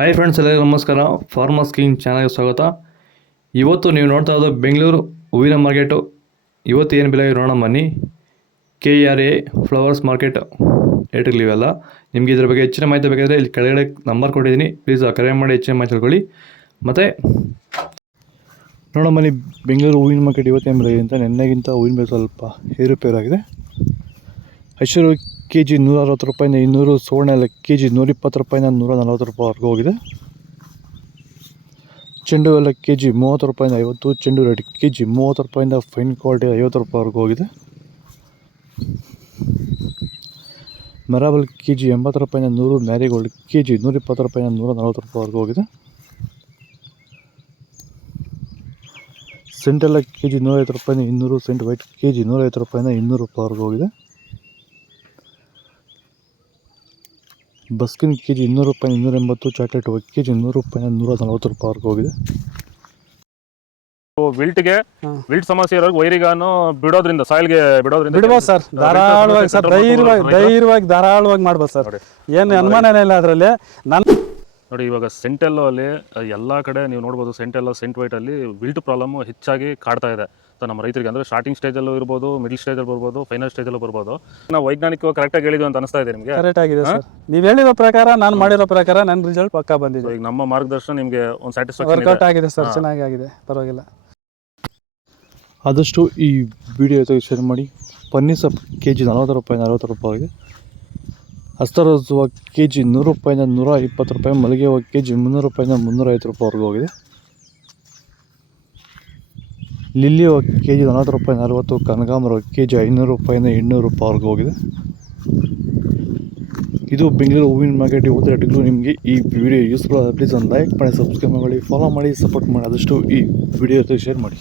Hi friends, ಎಲ್ಲರಿಗೂ ನಮಸ್ಕಾರ. Farmers king ಚಾನಲ್ಗೆ ಸ್ವಾಗತ. ಇವತ್ತು ನೀವು ನೋಡ್ತಾ ಇರೋದು ಬೆಂಗಳೂರು ಹೂವಿನ ಮಾರ್ಕೆಟು. ಇವತ್ತು ಏನು ಬೆಲೆ ನೋಡೋಣ ಬನ್ನಿ. KRA ಫ್ಲವರ್ಸ್ ಮಾರ್ಕೆಟ್ ರೇಟ್ಗಳಿವೆಲ್ಲ. ನಿಮಗೆ ಇದ್ರ ಬಗ್ಗೆ ಹೆಚ್ಚಿನ ಮಾಹಿತಿ ಬೇಕಾದರೆ ಇಲ್ಲಿ ಕೆಳಗಡೆ ನಂಬರ್ ಕೊಟ್ಟಿದ್ದೀನಿ, ಪ್ಲೀಸ್ ಕರೆ ಮಾಡಿ ಹೆಚ್ಚಿನ ಮಾಹಿತಿ ತಿಳ್ಕೊಳ್ಳಿ. ಮತ್ತು ನೋಡೋಣ ಬನ್ನಿ, ಬೆಂಗಳೂರು ಹೂವಿನ ಮಾರ್ಕೆಟ್ ಇವತ್ತು ಏನು ಬೆಲೆ ಅಂತ. ನೆನ್ನೆಗಿಂತ ಹೂವಿನ ಬೆಲೆ ಸ್ವಲ್ಪ ಏರುಪೇರಾಗಿದೆ. ಐಶ್ವರ್ಯ KG 160 ರೂಪಾಯಿಂದ 200, ಸುವರ್ಣ ಎಲ್ಲ KG 120 ರೂಪಾಯಿಂದ 140 ರೂಪಾಯಿವರೆಗೂ ಹೋಗಿದೆ. ಚೆಂಡು ಎಲ್ಲ KG 30 ರೂಪಾಯಿಂದ 50, ಚೆಂಡು ರೇಟ್ KG 30 ರೂಪಾಯಿಂದ ಫೈನ್ ಕ್ವಾಲಿಟಿ 50 ರೂಪಾಯಿವರೆಗೂ ಹೋಗಿದೆ. ಮೆರಾಬಲ್ KG 80 ರೂಪಾಯಿಂದ 100, ಮ್ಯಾರಿಗೋಲ್ಡ್ KG 120 ರೂಪಾಯಿಂದ 140 ರೂಪಾಯಿವರೆಗೂ ಹೋಗಿದೆ. ಸೆಂಟ್ ಎಲ್ಲ KG 150 ರೂಪಾಯಿಂದ 200, ಸೆಂಟ್ ವೈಟ್ KG 150 ರೂಪಾಯಿಂದ 200 ರೂಪಾಯಿವರೆಗೂ ಹೋಗಿದೆ. ಬಸ್ಕಿನ್ KG 200 ರೂಪಾಯಿ 280, ಚಾಕ್ಲೇಟ್ KG 100 ರೂಪಾಯಿಂದ 140 ರೂಪಾಯಿವರೆಗೂ ಹೋಗಿದೆ. ವಿಲ್ಟ್ ಸಮಸ್ಯೆ ಇರೋರಿಗೆ ವೈರಿಗಾನು ಬಿಡೋದ್ರಿಂದ ಸಾಯಿಲ್ಗೆ ಬಿಡ್ಬೋದು ಸರ್, ಧಾರಾಳವಾಗಿ ಸರ್, ಧೈರ್ಯವಾಗಿ ಧಾರಾಳವಾಗಿ ಮಾಡ್ಬೋದು ಸರ್, ಏನು ಅನುಮಾನನೇ ಇಲ್ಲ ಅದರಲ್ಲಿ. ನೋಡಿ, ಇವಾಗ ಸೆಂಟೆಲ್ಲೋ ಅಲ್ಲಿ ಎಲ್ಲ ಕಡೆ ನೀವು ನೋಡ್ಬೋದು, ಸೆಂಟೆಲ್ಲೋ ಸೆಂಟ್ ವೈಟ್ ಅಲ್ಲಿ ವಿಲ್ಟ್ ಪ್ರಾಬ್ಲಮ್ ಹೆಚ್ಚಾಗಿ ಕಾಡ್ತಾ ಇದೆ ನಮ್ಮ ರೈತರಿಗೆ. ಅಂದ್ರೆ ಸ್ಟಾರ್ಟಿಂಗ್ ಸ್ಟೇಜಲ್ಲೂ ಇರ್ಬೋದು, ಮಿಡಲ್ ಸ್ಟೇಜಲ್ಲಿ ಬರ್ಬೋದು, ಫೈನಲ್ ಸ್ಟೇಜಲ್ಲೂ ಬರ್ಬೋದು. ನಾವು ವೈಜ್ಞಾನಿಕವಾಗಿ ಕರೆಕ್ಟಾಗಿ ಹೇಳಿದ್ವಿ ಅಂತ ಅನಿಸ್ತಾ ಇದೆ ನಿಮಗೆ? ಕರೆಕ್ಟ್ ಆಗಿದೆ ಸರ್, ನೀವು ಹೇಳಿರೋ ಪ್ರಕಾರ, ನಾನು ಮಾಡಿರೋ ಪ್ರಕಾರ ನನ್ನ ರಿಸಲ್ಟ್ ಪಕ್ಕಾ ಬಂದಿದೆ. ಈಗ ನಮ್ಮ ಮಾರ್ಗದರ್ಶನ ನಿಮಗೆ ಒಂದು ಸ್ಯಾಟಿಸ್ಫ್ಯಾಕ್ಷನ್ ವರ್ಕೌಟ್ ಆಗಿದೆ ಸರ್, ಚೆನ್ನಾಗಿ ಆಗಿದೆ, ಪರವಾಗಿಲ್ಲ. ಆದಷ್ಟು ಈ ವಿಡಿಯೋ ಜೊತೆಗೆ ಶೇರ್ ಮಾಡಿ. ಪನ್ನೀರ್ ಸೊಪ್ಪು KG 40 ರೂಪಾಯಿಂದ 60 ರೂಪಾಯಿಗೆ, ಹಸ್ತರೋಸ್ ಹೂವು KG 100 ರೂಪಾಯಿಂದ 120 ರೂಪಾಯಿ, ಮಲ್ಲಿಗೆ ಹೂವು KG 300 ರೂಪಾಯಿಂದ 350 ರೂಪಾಯಿವರೆಗೂ ಹೋಗಿದೆ. ಲಿಲ್ಲಿ ಹೂವು KG 40 ರೂಪಾಯಿಂದ 60, ಕನಕಾಂಬರ KG 500 ರೂಪಾಯಿಂದ 800 ರೂಪಾಯಿವರೆಗೂ ಹೋಗಿದೆ. ಇದು ಬೆಂಗಳೂರು ಹೂವಿನ ಮಾರ್ಕೆಟ್ ಇವತ್ತು ರೇಟ್ಗಳು. ನಿಮಗೆ ಈ ವಿಡಿಯೋ ಯೂಸ್ಫುಲ್ ಆದರೆ ಪ್ಲೀಸ್ ಒಂದು ಲೈಕ್ ಮಾಡಿ, ಸಬ್ಸ್ಕ್ರೈಬ್ ಮಾಡಿ, ಫಾಲೋ ಮಾಡಿ, ಸಪೋರ್ಟ್ ಮಾಡಿ. ಆದಷ್ಟು ಈ ವಿಡಿಯೋ ಜೊತೆ ಶೇರ್ ಮಾಡಿ.